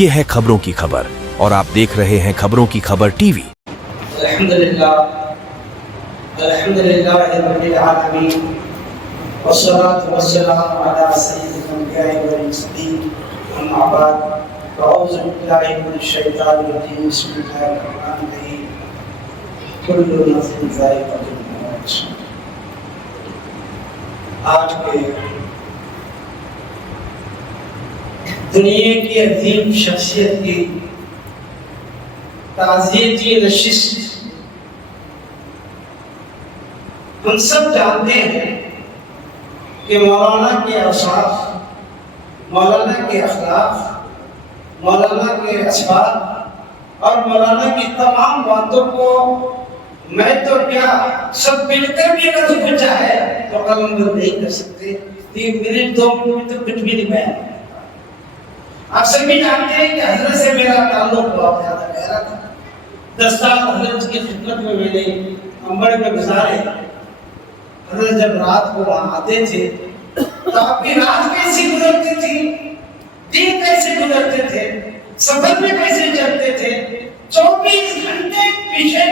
ये है खबरों की खबर और आप देख रहे हैं खबरों की खबर टीवी। अल्हम्दुलिल्लाह रब्बिल आलमीन वस्सलातु वस्सलामु अला सय्यिदिल अंबिया'i वल मुरसलीन अम्मा बाद अऊज़ु बिल्लाहि मिनश शैतानिर रजीम बिस्मिल्लाहिर रहमानिर रहीम कुल्लु नफ्सिन ज़ाइक़ातुल मौत। आज के दुनिया की अजीम शख्सियत की ताज़ियती नशिस्त हम सब जानते हैं कि मौलाना के औसाफ, मौलाना के अखलाक, मौलाना के असबाब और मौलाना की तमाम बातों को मैं तो क्या सब मिलकर भी अगर पूछा है तो कलमबंद नहीं कर सकते। 3 मिनट 2 मिनट तो कुछ भी नहीं बयान। आप सभी जानते हैं कि हजरत से मेरा ताल्लुक बहुत ज्यादा गहरा था। 10 साल हजरत की खिदमत में मैंने अंबर में गुजारे। हजरत जब रात को वहां आते थे तो आपकी रात कैसे गुजरती थी, दिन कैसे गुजरते थे, सफर में कैसे चलते थे, 24 घंटे पीछे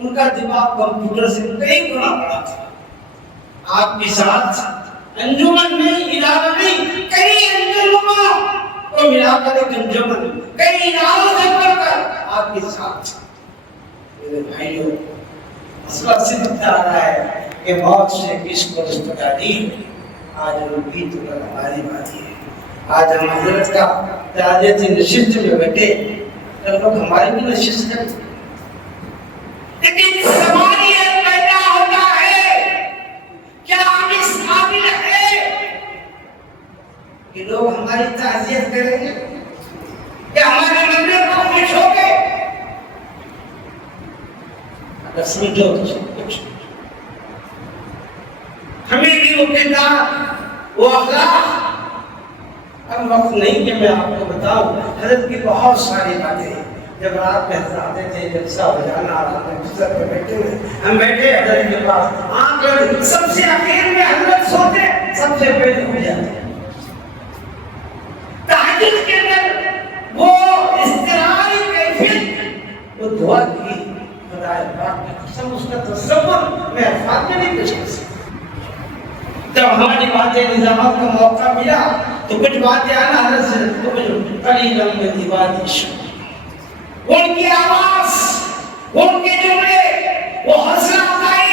उनका दिमाग कंप्यूटर से कई गुना बड़ा था। आपके साथ अंजुमन में इदारा नहीं, कई अंजुमनों को मिलाकर एक अंजुमन, कई इदारों से बढ़कर आपके साथ। मेरे भाइयों, मसला सिर्फ आ रहा है कि मौत से किसको रिश्तेदारी, आज उनकी तो हमारी बात है। आज हम हजरत का ताज़ियत नशिस्त में बैठे तो लोग हमारी भी नशिस्त करें, लेकिन सवाल ये पैदा होता है क्या हम इस काबिल हैं कि लोग हमारी ताज़ियत करेंगे, क्या हमारे मरने को खुश होंगे? अगर समझो तो सब कुछ हमें भी वो किरदार, वो अखलाक। अब वक्त नहीं कि मैं आपको बताऊं हजरत की बहुत सारी बातें। जब रात में हजरत आते थे, जलसा हो जाना, आराम में बिस्तर पे बैठे हुए हम बैठे हजरत के पास, आंख लगी, सबसे आखिर में हजरत सोते, सबसे पहले हो जाते। तहज्जुद के अंदर वो इस्तिरारी कैफियत, वो दुआ की, खुदाए पाक की कसम, उसका तसव्वुर मैं अल्फाज में नहीं पेश कर सकता। जब हमारी बातें निजामत का मौका मिला तो कुछ बातें आना हजरत से कलीलन में दीवानिश, उनकी आवाज, उनके जुमले, वो हौसला अफजाई,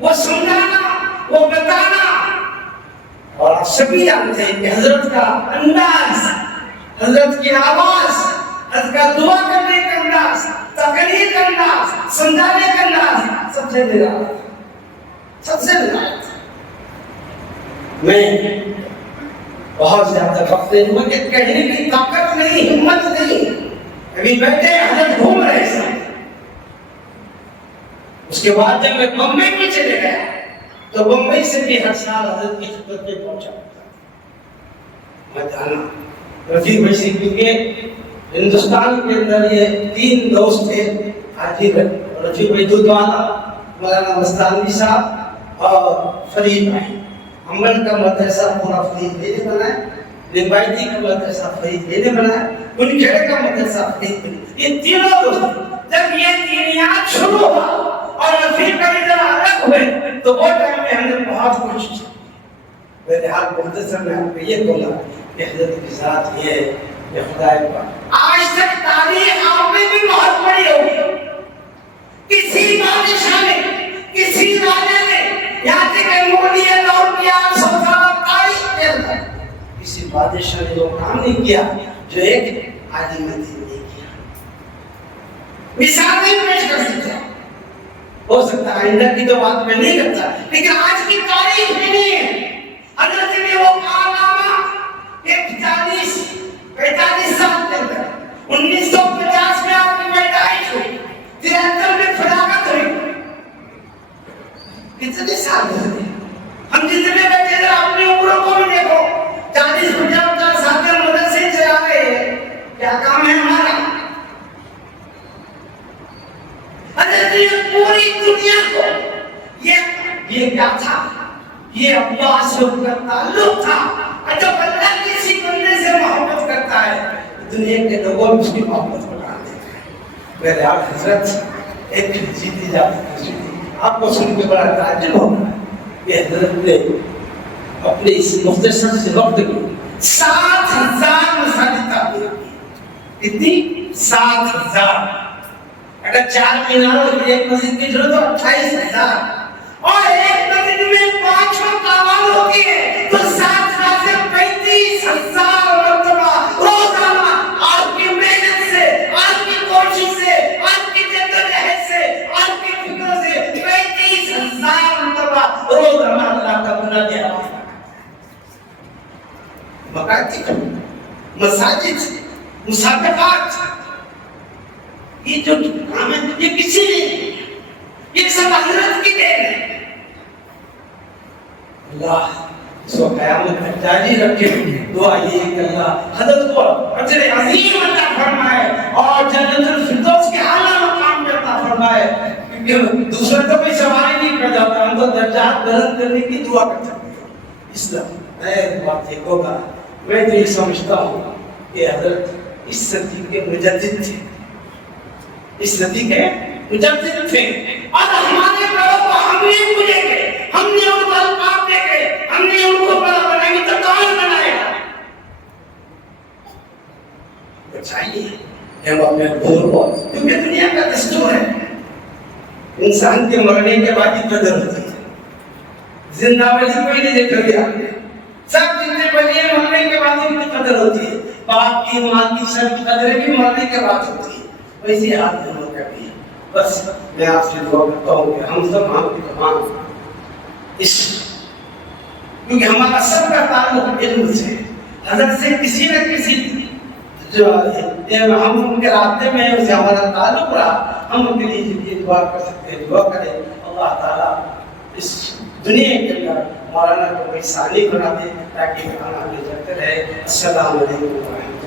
वो समझाना, वो बताना। और आप सभी जानते हैं कि हजरत का अंदाज, हजरत की आवाज, हजरत का दुआ करने का अंदाज, तकरीर का अंदाज, समझाने का अंदाज सबसे निराला, सबसे निराला। मैं बहुत ज्यादा वक्त मुझे कहने की ताकत नहीं, हिम्मत नहीं। अभी बैठे हजरत घूम रहे सब। उसके बाद जब मैं बम्बई में चले गया तो बम्बई से भी हर साल हजरत की खिदमत में पहुंचा मैं जाना रफीक भाई से, क्योंकि हिंदुस्तान के अंदर ये 3 दोस्त थे, हाजी रफीक भाई दूधवाला, मौलाना मस्तानी साहब और फरीद भाई। अमल का मदरसा पूरा फरीद ने बनाया, रिवायती का मदरसा फरीद ने बनाया, उनखेड़े का मदरसा फरीद ने। ये तीनों दोस्त जब ये तीनियात शुरू हुआ और रफीक भाई जब अलग हुए तो वो टाइम में हमने बहुत कोशिश की। मेरे हाल मुख्तसर में आपको ये बोला कि हजरत के साथ ये खुदाए पाक आज तक तारीख आप में भी बहुत बड़ी होगी। किसी बादशाह ने, किसी राजा ने यहाँ तक अंगूठियां लौट किया, किसी बादशाह ने वो काम नहीं किया जो एक आलिम ने नहीं किया। मिसाल नहीं पेश कर सकता, हो सकता है आइंदा की तो बात मैं नहीं करता, लेकिन आज की तारीख में नहीं है। हजरत ने वो कारनामा 45 साल के अंदर 1950 में आपकी पैदाइश हुई, 73 में खिलाफत हुई। कितने साल हुए? हम जितने बैठे थे अपनी उम्रों को भी देखो, 40-50 साल के मदरसे से आ गए, क्या काम है हमारा? अरे पूरी दुनिया को ये क्या था? ये अल्लाह से उनका ताल्लुक था। जब अल्लाह किसी बंदे से मोहब्बत करता है دنیا کے لوگوں میں اس کی محبت بڑھا دے۔ میرے آپ حضرت ایک جیتی جاتی آپ کو سن کے بڑا تعجب ہوگا کہ حضرت نے اپنے اس مختصر سے وقت میں 7,000 مساجد تعمیر کی۔ کتنی؟ 7,000۔ اگر 4 میناروں کی ایک مسجد کی ضرورت ہو 28,000 اور ایک مسجد میں 5 کعبہ ہوتی ہے تو 7,000 سے 35,000 مرتبہ روزانہ آپ کی محنت سے، آپ کی کوشش سے، آپ کی جدوجہد سے، آپ کی فکر سے 35,000 مرتبہ روزانہ اللہ کا مناجات، مکاتب، مساجد، مسابقات، یہ جو کام ہے یہ کسی نے، یہ سب حضرت کی دین ہے۔ اللہ اس کو قیامت تک جاری رکھے۔ دعا یہ کہ اللہ حضرت کو اجر عظیم عطا فرمائے اور جنت الفردوس کے اعلیٰ مقام پہ عطا فرمائے، کیونکہ دوسرے تو کوئی سوال ہی نہیں کر جاتا، ہم تو درجات بلند کرنے کی دعا کر سکتے ہیں۔ اس طرح میں بات یہ ہوگا، میں تو یہ سمجھتا ہوں کہ حضرت اس صدی کے مجدد تھے، اس صدی کے مجدد تھے، اور ہمارے بڑوں کو ہم نے پوجے گے، ہم نے ان کو القاب دے گے، ہم نے ان کو بڑا بنائیں گے تو کون بنائے گا؟ چاہیے کہ ہم اپنے بزرگوں، کیونکہ دنیا کا دستور ہے انسان کے مرنے کے بعد ہی قدر ہوتی ہے، زندہ ولی کوئی نہیں دیکھ لیا، سب جتنے بلی ہیں مرنے کے بعد ان کی قدر ہوتی ہے، باپ کی ماں کی سب کی قدریں بھی مرنے کے بعد ہوتی ہے، ویسے آپ نے ہم کر دیا۔ بس میں آپ سے دعا کرتا ہوں کہ ہم سب آپ کے تمام اس، کیونکہ ہمارا سب کا تعلق علم سے، حضرت سے کسی نہ کسی جو ہم ان کے راستے میں اسے ہمارا تعلق رہا، ہم ان کے لیے یہ دعا کر سکتے ہیں۔ دعا کریں اللہ تعالیٰ اس دنیا کے اندر مولانا کو کوئی ثانی بنا دے تاکہ ہم آگے چلتے رہے۔ السلام علیکم ورحمۃ اللہ۔